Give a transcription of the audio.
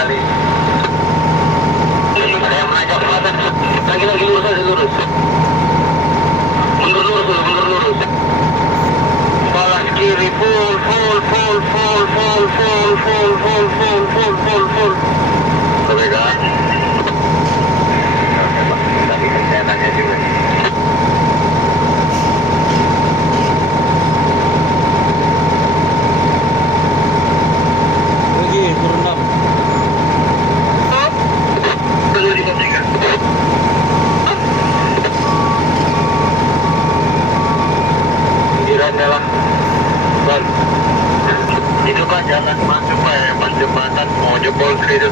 kali. Ada yang menanjak ke atas. Lagi lurus aja lurus. Mundur lurus dulu, mundur lurus. Balas kiri full. Oke kan? Oke Pak, tadi kan saya tanya juga. Lagi turun dam. Dulu dipastikan. Pinggiran lah. Bang. Itu Pak jalan masuk Pak ya, pas jembatan mau jebol ke itu.